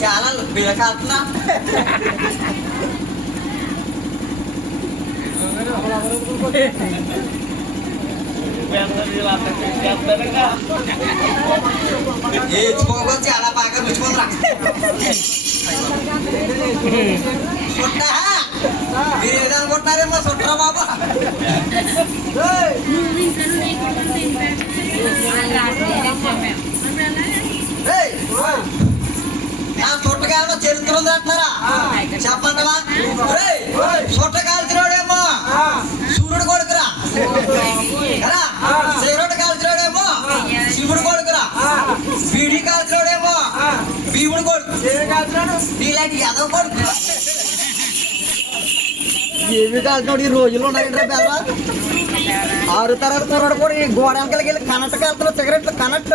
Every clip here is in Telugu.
చాలా సూపర్ చాలా బాగా రుచుకుందిరా సుట్ట మీరు ఏదనుకుంటున్నారేమో బాబా. ఏయ్! నా చుట్టకాలలో చరిత్ర ఉంది అంటున్నారా చెప్పండవా ఏయ్! చుట్ట కాల్చినోడేమో సూర్యుడు కొడుకురా. సిగరెట్ కాల్చినోడేమో? శివుడు కొడుకురా. బీడీ కాల్చినోడేమో? భీముడు కొడుకు. నీలాంటి ఎదవ కొడుకు. ఏమి కాల్చినోడు? ఈ రోజుల్లో ఉన్నాయంటే ఆరు తరగతి కుర్రాడు కూడా ఈ గోడ వెనకలకి వెళ్ళి కనెక్ట్ వెళ్తున్నా సిగరెట్లు కనెక్ట్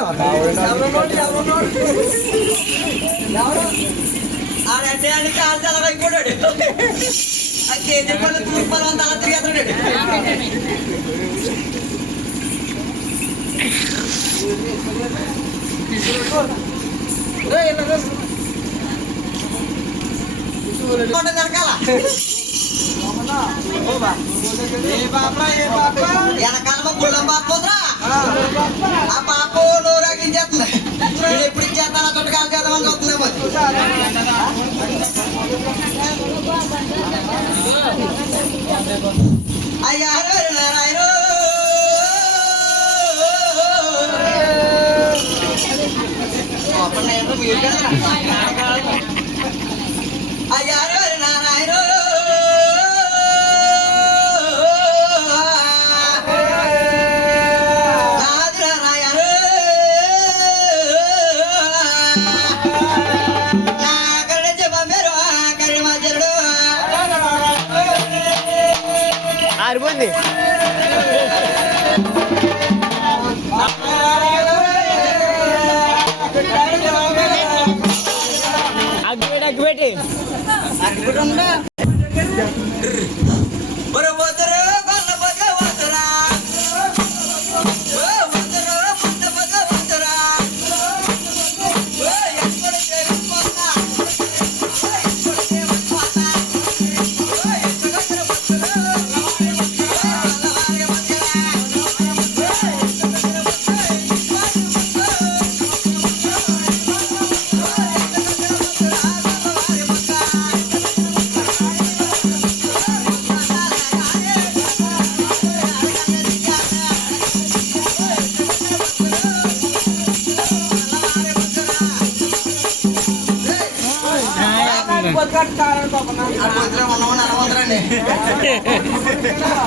ఆడంటే అని కాలు తెలవైపోయాడు ఆ కేజీ పళ్ళు తూర్పు పొలం అంతా అలా తిరిగేస్తున్నాడు కొండ వెనకాల. వెనకాల గుళ్ళం పాప ఆ పాప నోరాగించేస్తుంది నేను ఎప్పుడు ఇచ్చేస్తాను చుట్టకాలు చేద్దామని అయ్యా నారాయణ అయ్యా. ఆరిపోయింది. అగ్గిపెట్టి అగ్గిపెట్టి.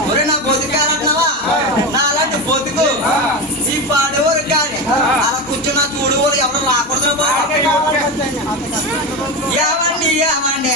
ఒరే నా బతుకాలంటున్నావా నా అలాంటి బతుకు ఈ పాడేవారు కానీ అలా కూర్చున్న చూడు వాళ్ళు ఎవరు రాకూడదు బాబు ఏమండి ఏమండి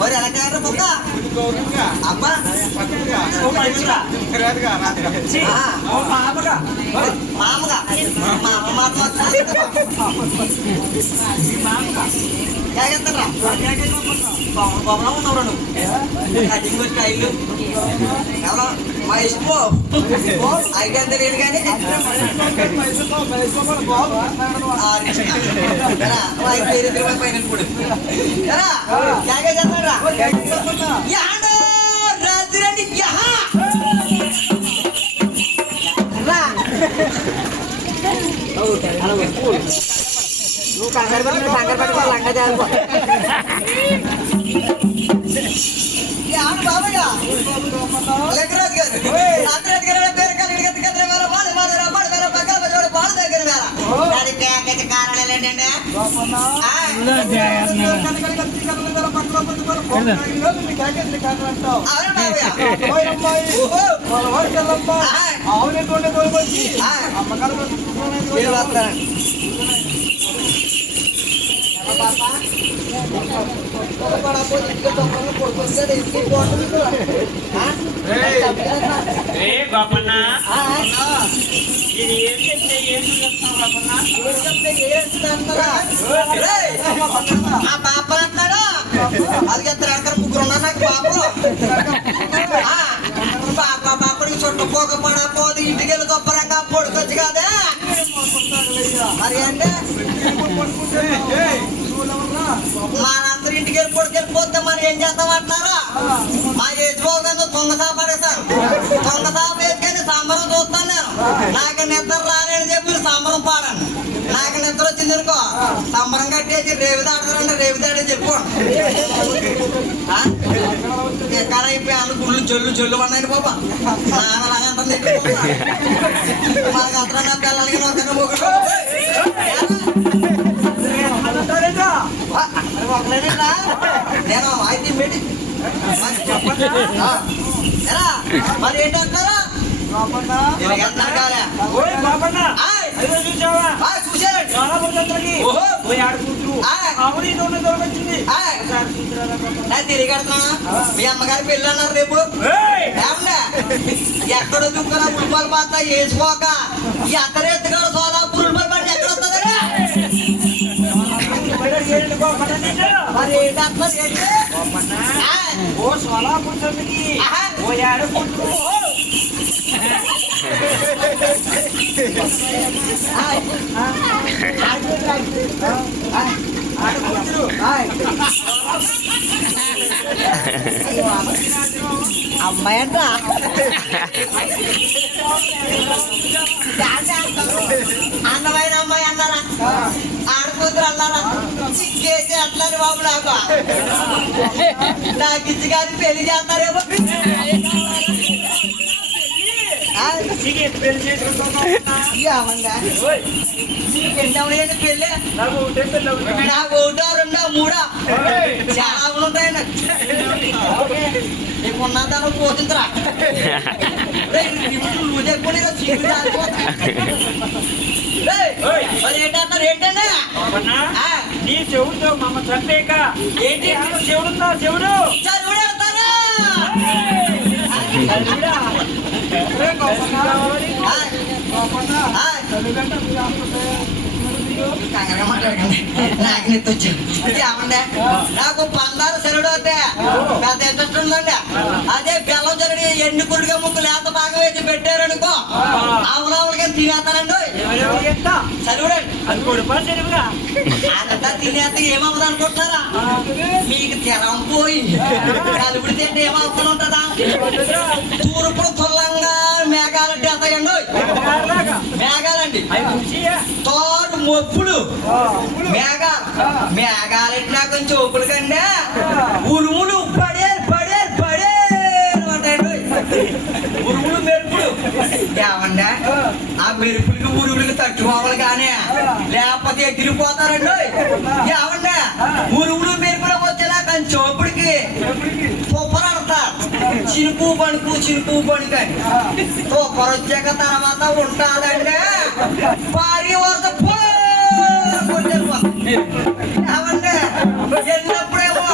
మరి ఎలా కాదు పొక్క? అబ్బా ఓ మనిషిగా. ఆ, ఓ మామగా. ఓ మామగా. మా అమ్మ మాత్రం వస్తుంది. జాగ్రత్తరా. బొమ్మ బొమ్మలా ఉన్నావురా నువ్వు. కటింగ్ స్టైల్ ఎవరో మా ఇష్టం అయితే అంత లేదు కానీ ఆ రిక్షా. ఎరా, వాడి పేరు ఎదురు పోయి పైన ఇప్పుడు. ఎరా, జాగ్రత్త చేస్తాడురా. యాండో రాజురెడ్డి యహా. రా. నువ్వు కంగారు పడి కంగారు పడి లంగా చేయాలి కారణాలు ఏంటంటే అవును ఓహో. ఆ, ఆ. మీరు వస్తారండి. రే గోపన్న ఏం చెప్తే ఏం ఆ అది ఎత్తరు ముగ్గురు నాకు పాపలు ఆ, పాప పాపడికి చుట్టూ పోక ఇంటికి వెళ్ళి గొప్పరంగా పొడుకొచ్చు కాదే మరి అంటే మనందరి ఇంటికి వెళ్ళి పొడికెళ్ళిపోతే మరి ఏం చేస్తామంటున్నారా? మా యజమాని తొంగ సాపడేశారు తొంగ సాప వేసుకొని సంబరం చూస్తాను నేను. నాకు నిద్ర రాలేని చెప్పి సంబరం పాడండి. నాకు నిద్ర వచ్చింది అనుకో సంబరం కట్టేసి రేవి దాడతారంటే రేవి దాడే చెప్పుకోండి అయిపోయి అన్న గుళ్ళు జల్లు జల్లు అన్నాయి బాబా. నాన్నలాగా అంటుంది మనకు అతను నా పిల్లలకి నొక్కన ఒకటి ఒకలేనా నేను అయితే మరి ఏంటంటారా? చూసావా? చూశారండి చాలా ఓహో. పోయి ఆడుకుంటూ ఇది ఉన్న దూరం వచ్చింది తిరిగెడుతున్నా మీ అమ్మగారి పెళ్ళి అన్నారు రేపు. ఎక్కడ దుక్కున ఉల్పాలు పాత వేసుకోక ఎక్కడ ఎత్తుగా సోలాపూర్ ఉల్పాలు పడి ఎక్కడ నీకు. మరి ఏంటి. ఓ ఆయ్. ఆడుకుంటూ ఆయ్. అమ్మాయి అంట. అందమైన అమ్మాయి అన్నారా ఆడకూతురు అన్నారా చిక్కేసి అట్లని బాబు నాకు నాకు ఇచ్చి కానీ పెళ్ళి చేస్తారేమో నీకు నాకు ఒకటే. నాకు రెండో మూడో చాలా ఉంటాయండి నీకు ఉన్నదాన్ని పోతుందిరా ఇప్పుడు నువ్వు చెప్పుకుని చీకు మరి ఏంటంటారు ఏంటంటే నీ చెవుడుతో మమ్మ చంపేక ఏంటి? నీకు చెవుడుందా చెవుడు చదువుడు నాకు నెత్తి వచ్చింది. ఏమండే? నాకు పందారు సెలవుడు అయితే పెద్ద ఇంట్రెస్ట్ ఉందండి అదే బెల్లం చెరుడు ఎన్ని కుడిగా ముక్కు లేత బాగా వేసి పెట్టారనుకో ఆవులావులకి తినేస్తానండి ఎవరెవరు ఎంత? చదువుడండి అదంతా తినేస్తే ఏమవుతుంది అనుకుంటారా మీకు తినం పోయి కలుపుడు తింటే ఏమవుతుంది ఉంటుందా తూర్పు తుల్లంగా మేఘాలంటే ఎత్తగండి మేఘాలండి. అవి చూసియా? తోరు మొప్పులు మేఘాలు మేఘాలు ఎట్లా కొంచెం ఒప్పులు కంటే ఉరుములు పడే పడే పడే అంటాయండి. ఉరుములు మెరుపులు ఏమండే? ఆ. మెరుపులకి ఉరుములకి తట్టుకోవాలి కానీ. లేకపోతే ఎగిరిపోతారండి. ఏమండే? ఉరుములు మెరుపులు వచ్చేలా కానీ చోపుడికి ఆడతారు చినుకు పణుకు చినుకు పణుకు. అని సూపర్ వచ్చాక తర్వాత ఉంటాదండి భారీ వరద వెళ్ళినప్పుడేమో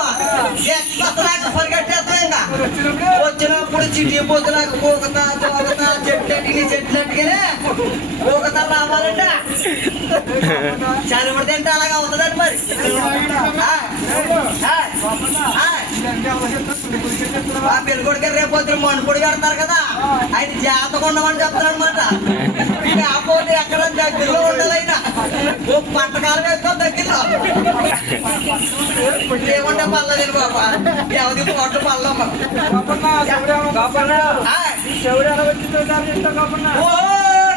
ఎక్కలాగా పరిగెట్టేస్తాం వచ్చినప్పుడు? చిటి పొద్దులాగా పోకతా పోకతా చెట్లకి చెట్లట్టుగానే అలాగే అవుతుందండి మరి ఆ పెళ్ళికొడికి రేపు పొద్దున మణిపొడి కడతారు కదా ఆయన జాతకు ఉండమని చెప్తారు అనమాట కాకపోతే ఎక్కడ దగ్గరలో ఉండాలి ఆయన ఓ పంటకాలం వేసుకో దగ్గరలో ఏముంటే పర్లేదు బాబా ఎవరి పొట్టు పల్లమ్మ ఆయ్. ఓ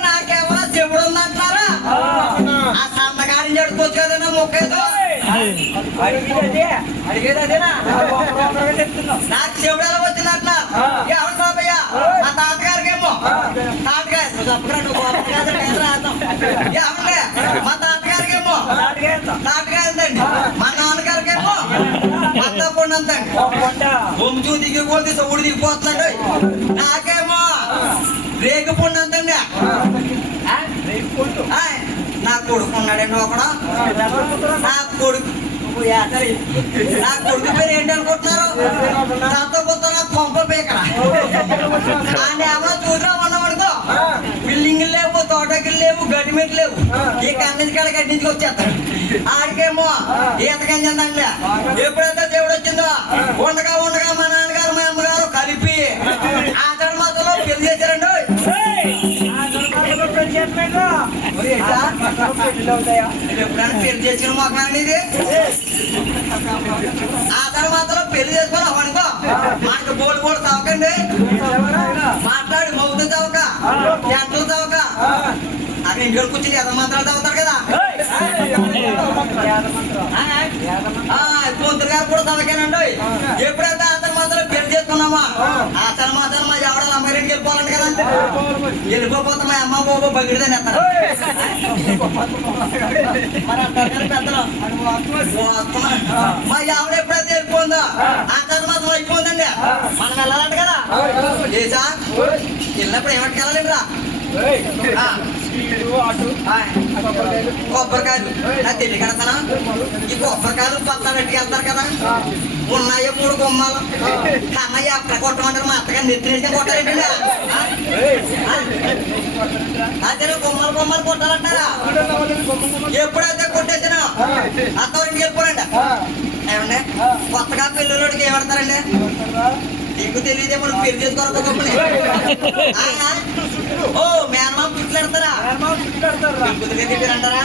నాకెవరో చెవుడు ఉందంటారా ఆ సన్నగాడిని జడుకోవచ్చు కదన్నా మొక్కేదో నాకు చెవుడు ఎలా వచ్చిందట ఎవరు బాబయ్య మా తాతగారికేమో. తాతగారు. ఏమండి? మా తాతగారికేమో. తాతగారిదండి. మా నాన్నగారికేమో. అత్త పొందండి బొమ్ము దిగి పోతే సౌడు దిగిపోతున్నాడు. నాకేమో రేగు కొడుకు ఉన్నాడండి ఒకడు నా కొడుకు. నా కొడుకు పేరు ఏంటి అనుకుంటున్నారు? నాతో పోతా నా కొంప పీకర. ఆయన ఏమన్నా చూసినా ఉన్నామనుకో బిల్డింగ్ లేవు తోటకి లేవు గడిమెట్లు లేవు. ఈ కన్నీటి కాడ కట్టించుకు వచ్చేస్తాడు. ఆడికేమో ఈతకంజందండి ఎప్పుడైతే దేవుడు వచ్చిందో ఉండగా ఉండగా మన ఆ తర్వాత పెళ్ళి చేసుకోవాలి అవనుకో మనకు బోర్డు బోర్డు తవ్వకండి మాట్లాడి మౌతు తవ్వక గంటలు తవ్వక అక్కడ ఇంటికి కూర్చొని ఎద మంత్రాలు తవ్వుతారు కదా కూతురు గారు కూడా తవ్వకేనండి ఎప్పుడైతే అతని మాత్రం పెళ్ళి చేసుకున్నామా అతని మాత్రం మా ఎవడో అమ్మాయికి వెళ్ళిపోవాలండి కదా వెళ్ళిపోతే మా అమ్మ బాబు బగిడిదని ఎత్తారు మరి అంటారు కదా పెద్దలు వస్తున్నాను. మా ఆవిడ ఎప్పుడైతే వెళ్ళిపోయిందో ఆ తర్వాత మాత్రం మనం వెళ్ళాలంట కదా ఏసా వెళ్ళినప్పుడు ఏమంటే వెళ్ళాలండి రా కొబ్బరికాయలు నాకు తెలియ ఈ కొబ్బరికాయలు పత్తా పెట్టుకెళ్తారు కదా ఉన్నాయో మూడు గుమ్మాలు కన్నయ్య అక్కడ కొట్టమంటారు మా అత్తగారు నెత్తినేసి కొట్టారండి అదే గుమ్మలు గుమ్మలు కొట్టాలంటారా ఎప్పుడైతే కొట్టేసానో అత్తవారికి వెళ్ళిపోరండి ఏమండి? కొత్తగా పెళ్ళిలోడికి ఏమడతారండి నీకు తెలియదేమో నువ్వు పెళ్ళి చేసుకోరు గొప్పని ఓ మేనమామ చుట్లు ఎడతారా? తిప్పారంటారా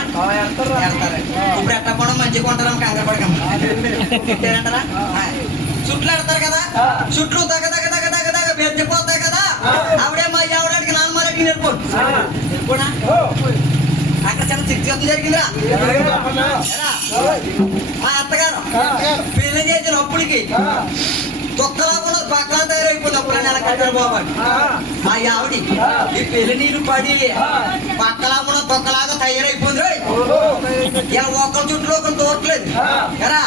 ఎడతారు? ఇప్పుడు ఎట్టకుండా మంచిగా కొంటారా కంగారు పడకమ్మ తిప్పారంటారా చుట్లు ఎడతారు కదా? చుట్లు తగ తగ తగ తగ తగ పెంచిపోతాయి కదా? ఆవిడే మా ఆవిడకి నాన్న మరి నేర్పో నేర్పోనా అక్కడ చాలా చిక్కు జరిగిందిరా. ఎరా? మా అత్తగారు. పెళ్ళి చేసిన అప్పుడికి తొక్కలా ఉన్నది పక్కలా తయారైపోయింది అప్పుడు నెల కట్టారు బాబు మా ఆవిడ ఈ పెళ్ళి నీరు పడి పక్కలా ఉన్న తొక్కలాగా తయారైపోయింది. ఒక్కరి చుట్టూ ఒకరు తోట్లేదు. ఎరా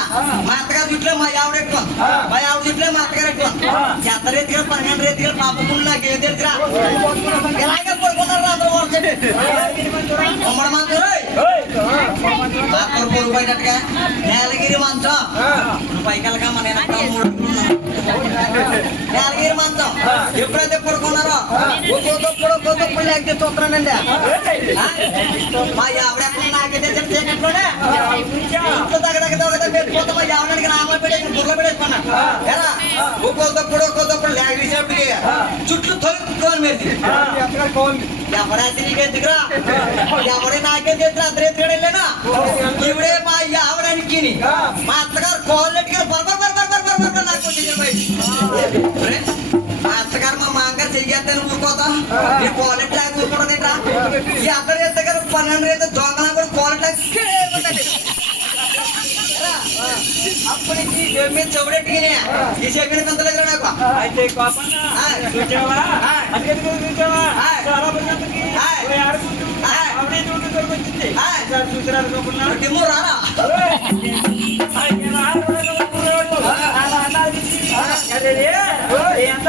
మా చుట్టూ మా ఆవిడ ఎక్కువ. మా ఆవిడ చుట్టూ మా అత్తగారు ఎక్కువ. చెత్త రీతిగా పన్నెండు రీతిగా పాపకుండా నాకేం తెలుసురా ఇలాగే పడుకున్నారు అందరూ వరుసటి ఉమ్మడి మంచం. అక్కడ పొరుగు పోయినట్టుగా నేలగిరి మంచం. పైకి మూడు ఉన్నాం. నేలగిరి మంచం. ఎప్పుడైతే పడుకున్నారో ఒక్కొక్కప్పుడు ఒక్కొక్కప్పుడు లేకపోతే చూస్తున్నానండి? మా ఆవిడ ఎక్కడ నాకే తెలిసిన చీకట్లోనే ఇంట్లో దగ్గర దగ్గర దగ్గర పెట్టిపోతే మా ఆవిడకి నామలు పెట్టేసి గుర్ర పెట్టేసుకున్నా ఎలా ఒక్కొక్కప్పుడు ఒక్కొక్కప్పుడు లేకపోతే చుట్టూ తొలుక్కోవాలి మీరు ఎవరైతే నీకు ఎందుకురా ఎవడే నాకేం చేద్దరు అందరూ ఎత్తుగా వెళ్ళానా ఇవిడే మా ఆవిడానికి మా అత్తగారు కాళ్ళు ఎట్టుకుని బర్బర్ బర్బర్ బర్బర్ బర్బర్ నాకు వచ్చేసారు బయటికి. ఒరే, మా అత్తగారు మా మామగారు చెయ్యేస్తాను ఊరుకోతా నీ కాలెట్ లాగా ఊరుకోవడం ఈ అత్తగారు ఎత్తగారు పన్నెండు రేత దొంగలా కూడా కాలెట్ నుంచి జోబు మీద చెవులు ఎట్టుకునే ఈ చెవిని తంతలేదు నాకు అయితే చూసావా ఎంత